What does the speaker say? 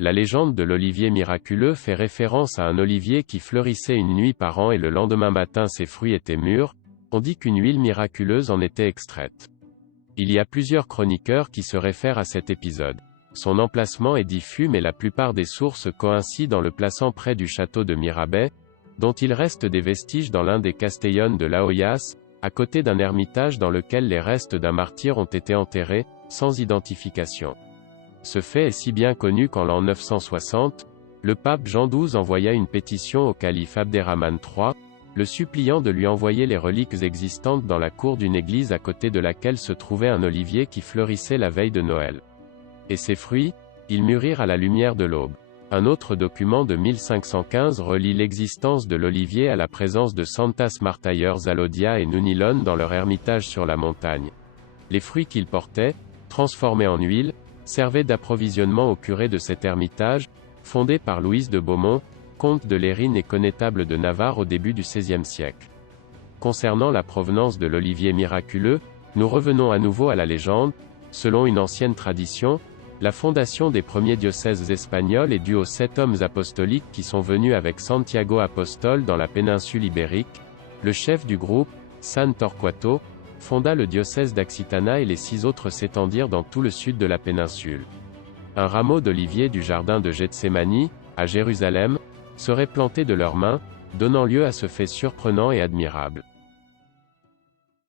La légende de l'olivier miraculeux fait référence à un olivier qui fleurissait une nuit par an et le lendemain matin ses fruits étaient mûrs. On dit qu'une huile miraculeuse en était extraite. Il y a plusieurs chroniqueurs qui se réfèrent à cet épisode. Son emplacement est diffus mais la plupart des sources coïncident en le plaçant près du château de Mirabai, dont il reste des vestiges dans l'un des castellones de La Hoyas, à côté d'un ermitage dans lequel les restes d'un martyr ont été enterrés, sans identification. Ce fait est si bien connu qu'en l'an 960, le pape Jean XII envoya une pétition au calife Abderrahmane III, le suppliant de lui envoyer les reliques existantes dans la cour d'une église à côté de laquelle se trouvait un olivier qui fleurissait la veille de Noël. Et ses fruits, ils mûrirent à la lumière de l'aube. Un autre document de 1515 relie l'existence de l'olivier à la présence de Santas Martyrs Zalodia et Nunilon dans leur ermitage sur la montagne. Les fruits qu'ils portaient, transformés en huile, servaient d'approvisionnement au curé de cet ermitage, fondé par Louise de Beaumont, comte de Lérine et connétable de Navarre au début du XVIe siècle. Concernant la provenance de l'olivier miraculeux, nous revenons à nouveau à la légende. Selon une ancienne tradition, la fondation des premiers diocèses espagnols est due aux 7 hommes apostoliques qui sont venus avec Santiago Apostol dans la péninsule ibérique. Le chef du groupe, San Torquato, fonda le diocèse d'Axitana et les 6 autres s'étendirent dans tout le sud de la péninsule. Un rameau d'olivier du jardin de Gethsémani, à Jérusalem, serait planté de leurs mains, donnant lieu à ce fait surprenant et admirable.